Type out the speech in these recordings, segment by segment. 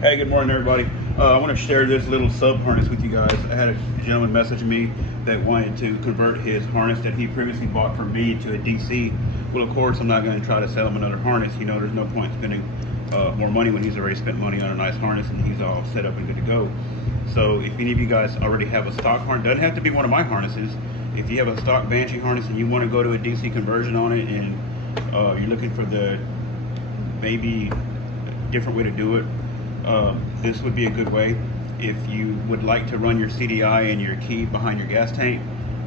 Hey, good morning, everybody. I want to share this little sub harness with you guys. I had a gentleman message me that wanted to convert his harness that he previously bought from me to a DC. Well, of course, I'm not going to try to sell him another harness. You know, there's no point spending more money when he's already spent money on a nice harness and he's all set up and good to go. So if any of you guys already have a stock harness, doesn't have to be one of my harnesses. If you have a stock Banshee harness and you want to go to a DC conversion on it and you're looking for the maybe different way to do it, this would be a good way. If you would like to run your CDI and your key behind your gas tank,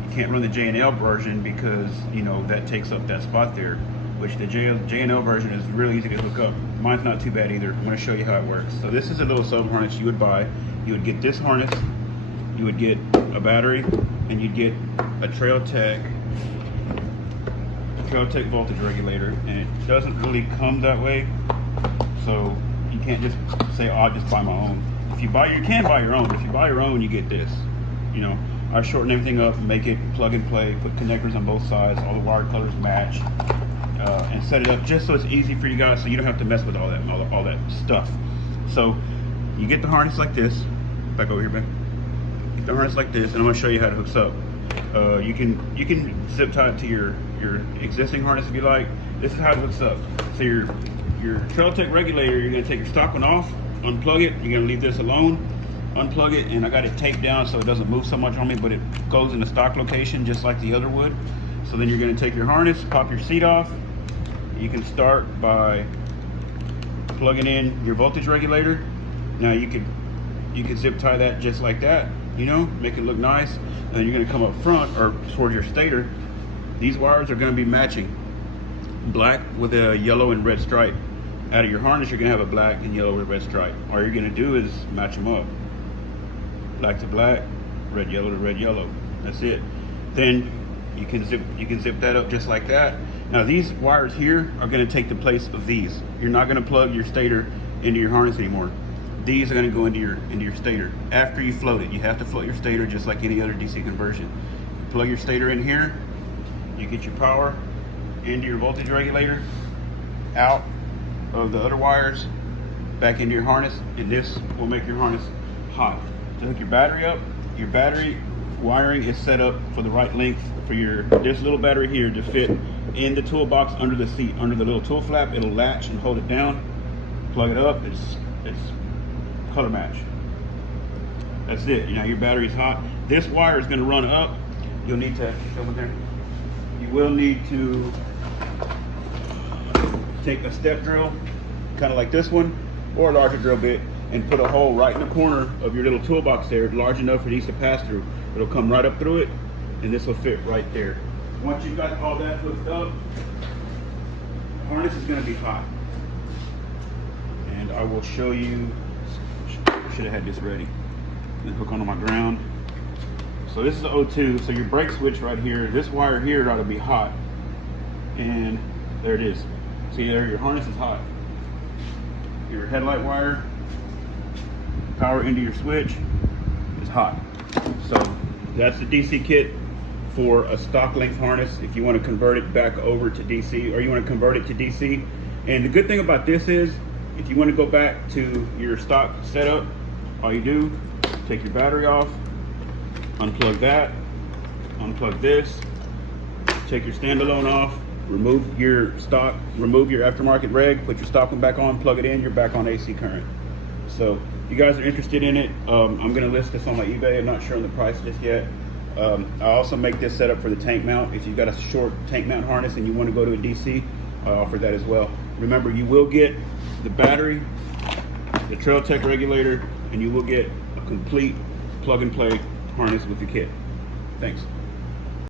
you can't run the J&L version because you know that takes up that spot there, which the J&L version is really easy to hook up. Mine's not too bad either. I'm going to show you how it works. So this is a little sub harness you would buy. You would get this harness, you would get a battery, and you'd get a Trail Tech voltage regulator, and it doesn't really come that way, so you can't just say, oh, I'll just buy my own. If you buy, you can buy your own. If you buy your own, you get this. You know, I shorten everything up, make it plug and play, put connectors on both sides, all the wire colors match, and set it up just so it's easy for you guys, so you don't have to mess with all that stuff. So you get the harness like this. Back over here, back. Get the harness like this, and I'm going to show you how it hooks up. You can zip tie it to your existing harness if you like. This is how it hooks up. So your Trail Tech regulator, you're going to take your stock one off, unplug it. You're going to leave this alone, unplug it, and I got it taped down so it doesn't move so much on me, but it goes in the stock location just like the other would. So then you're going to take your harness, pop your seat off. You can start by plugging in your voltage regulator. Now you could zip tie that just like that, you know, make it look nice. And then you're going to come up front or towards your stator. These wires are going to be matching black with a yellow and red stripe. Out of your harness, you're going to have a black and yellow with a red stripe. All you're going to do is match them up. Black to black, red, yellow to red, yellow. That's it. Then you can zip that up just like that. Now these wires here are going to take the place of these. You're not going to plug your stator into your harness anymore. These are going to go into your stator after you float it. You have to float your stator just like any other DC conversion. You plug your stator in here, you get your power into your voltage regulator, out of the other wires, back into your harness, and this will make your harness hot. To hook your battery up, your battery wiring is set up for the right length for this little battery here to fit in the toolbox under the seat, under the little tool flap. It'll latch and hold it down. Plug it up. It's color match. That's it. You know, your battery's hot. This wire is going to run up. You'll need to over there. You will need to take a step drill, kind of like this one, or a larger drill bit, and put a hole right in the corner of your little toolbox there, large enough for these to pass through. It'll come right up through it, and this will fit right there. Once you've got all that hooked up, the harness is going to be hot. And I will show you. Should have had this ready. Then hook onto my ground. So this is the O2. So your brake switch right here, this wire here ought to be hot. And there it is. See there, your harness is hot. Your headlight wire, power into your switch is hot. So that's the DC kit for a stock length harness. If you want to convert it back over to DC, or you want to convert it to DC. And the good thing about this is, if you want to go back to your stock setup, all you do, take your battery off, unplug that, unplug this, take your standalone off, remove your stock, remove your aftermarket reg, put your stock one back on, plug it in, you're back on AC current. So if you guys are interested in it, I'm going to list this on my eBay. I'm not sure on the price just yet. I also make this setup for the tank mount. If you've got a short tank mount harness and you want to go to a DC, I offer that as well. Remember, you will get the battery, the Trail Tech regulator, and you will get a complete plug and play harness with the kit. Thanks.